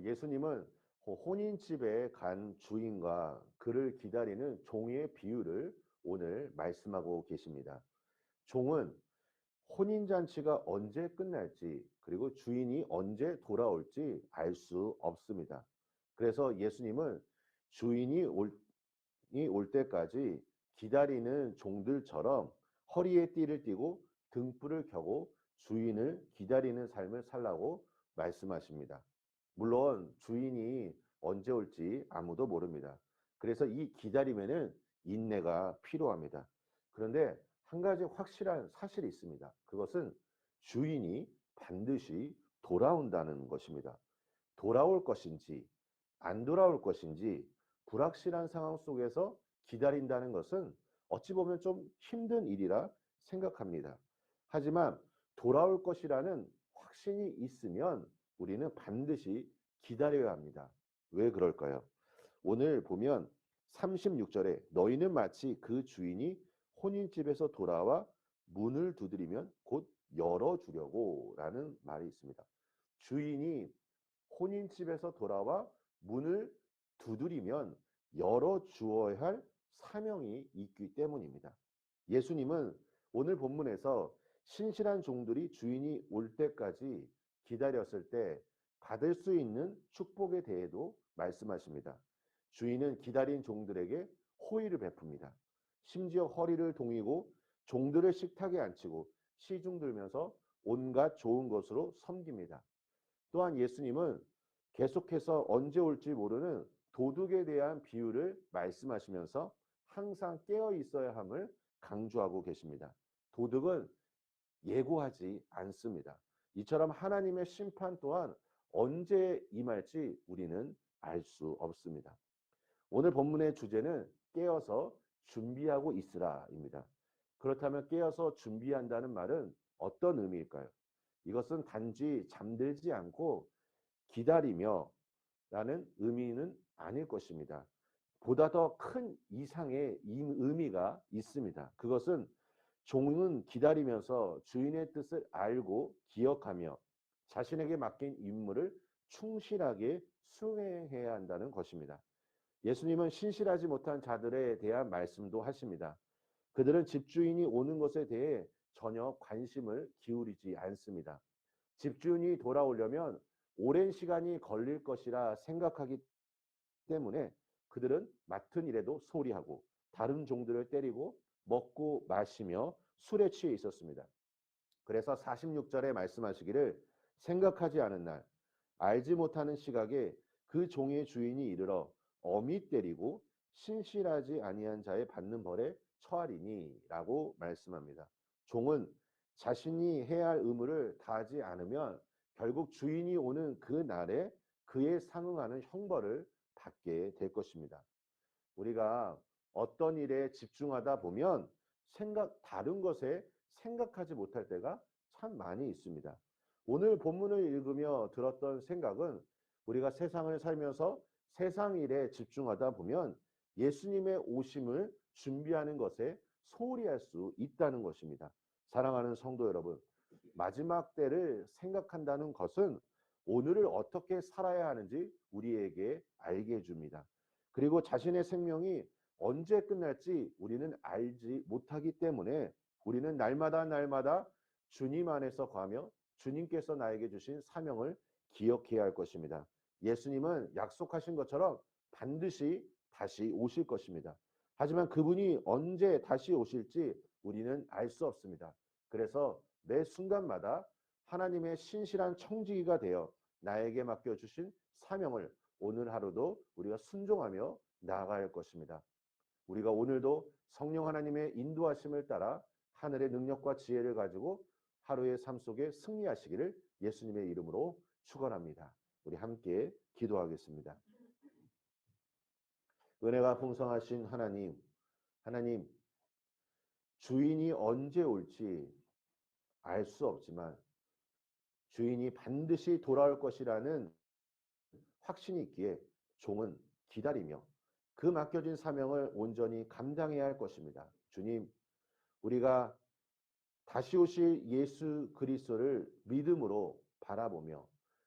예수님은 혼인집에 간 주인과 그를 기다리는 종의 비유를 오늘 말씀하고 계십니다. 종은 혼인잔치가 언제 끝날지 그리고 주인이 언제 돌아올지 알 수 없습니다. 그래서 예수님은 주인이 올 때까지 기다리는 종들처럼 허리에 띠를 띠고 등불을 켜고 주인을 기다리는 삶을 살라고 말씀하십니다. 물론 주인이 언제 올지 아무도 모릅니다. 그래서 이 기다림에는 인내가 필요합니다. 그런데 한 가지 확실한 사실이 있습니다. 그것은 주인이 반드시 돌아온다는 것입니다. 돌아올 것인지 안 돌아올 것인지 불확실한 상황 속에서 기다린다는 것은 어찌 보면 좀 힘든 일이라 생각합니다. 하지만 돌아올 것이라는 확신이 있으면 우리는 반드시 기다려야 합니다. 왜 그럴까요? 오늘 보면 36절에 너희는 마치 그 주인이 혼인집에서 돌아와 문을 두드리면 곧 열어주려고 라는 말이 있습니다. 주인이 혼인집에서 돌아와 문을 두드리면 열어주어야 할 사명이 있기 때문입니다. 예수님은 오늘 본문에서 신실한 종들이 주인이 올 때까지 기다렸을 때 받을 수 있는 축복에 대해도 말씀하십니다. 주인은 기다린 종들에게 호의를 베풉니다. 심지어 허리를 동이고 종들을 식탁에 앉히고 시중 들면서 온갖 좋은 것으로 섬깁니다. 또한 예수님은 계속해서 언제 올지 모르는 도둑에 대한 비유를 말씀하시면서 항상 깨어 있어야 함을 강조하고 계십니다. 도둑은 예고하지 않습니다. 이처럼 하나님의 심판 또한 언제 임할지 우리는 알 수 없습니다. 오늘 본문의 주제는 깨어서 준비하고 있으라입니다. 그렇다면 깨어서 준비한다는 말은 어떤 의미일까요? 이것은 단지 잠들지 않고 기다리며 라는 의미는 아닐 것입니다. 보다 더 큰 이상의 의미가 있습니다. 그것은 종은 기다리면서 주인의 뜻을 알고 기억하며 자신에게 맡긴 임무를 충실하게 수행해야 한다는 것입니다. 예수님은 신실하지 못한 자들에 대한 말씀도 하십니다. 그들은 집주인이 오는 것에 대해 전혀 관심을 기울이지 않습니다. 집주인이 돌아오려면 오랜 시간이 걸릴 것이라 생각하기 때문에 그들은 맡은 일에도 소리하고 다른 종들을 때리고 먹고 마시며 술에 취해 있었습니다. 그래서 46절에 말씀하시기를 생각하지 않은 날 알지 못하는 시각에 그 종의 주인이 이르러 어미 때리고 신실하지 아니한 자의 받는 벌에 처하리니라고 말씀합니다. 종은 자신이 해야 할 의무를 다하지 않으면 결국 주인이 오는 그 날에 그에 상응하는 형벌을 받게 될 것입니다. 우리가 어떤 일에 집중하다 보면 다른 것에 생각하지 못할 때가 참 많이 있습니다. 오늘 본문을 읽으며 들었던 생각은 우리가 세상을 살면서 세상 일에 집중하다 보면 예수님의 오심을 준비하는 것에 소홀히 할 수 있다는 것입니다. 사랑하는 성도 여러분, 마지막 때를 생각한다는 것은 오늘을 어떻게 살아야 하는지 우리에게 알게 해줍니다. 그리고 자신의 생명이 언제 끝날지 우리는 알지 못하기 때문에 우리는 날마다 날마다 주님 안에서 거하며 주님께서 나에게 주신 사명을 기억해야 할 것입니다. 예수님은 약속하신 것처럼 반드시 다시 오실 것입니다. 하지만 그분이 언제 다시 오실지 우리는 알 수 없습니다. 그래서 매 순간마다 하나님의 신실한 청지기가 되어 나에게 맡겨주신 사명을 오늘 하루도 우리가 순종하며 나아가야 할 것입니다. 우리가 오늘도 성령 하나님의 인도하심을 따라 하늘의 능력과 지혜를 가지고 하루의 삶 속에 승리하시기를 예수님의 이름으로 축원합니다. 우리 함께 기도하겠습니다. 은혜가 풍성하신 하나님, 하나님 주인이 언제 올지 알 수 없지만 주인이 반드시 돌아올 것이라는 확신이 있기에 종은 기다리며 그 맡겨진 사명을 온전히 감당해야 할 것입니다. 주님, 우리가 다시 오실 예수 그리스도를 믿음으로 바라보며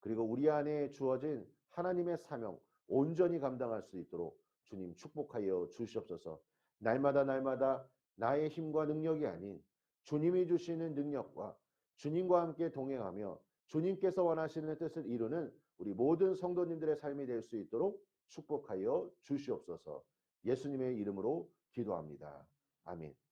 그리고 우리 안에 주어진 하나님의 사명 온전히 감당할 수 있도록 주님 축복하여 주시옵소서. 날마다 날마다 나의 힘과 능력이 아닌 주님이 주시는 능력과 주님과 함께 동행하며 주님께서 원하시는 뜻을 이루는 우리 모든 성도님들의 삶이 될 수 있도록 축복하여 주시옵소서. 예수님의 이름으로 기도합니다. 아멘.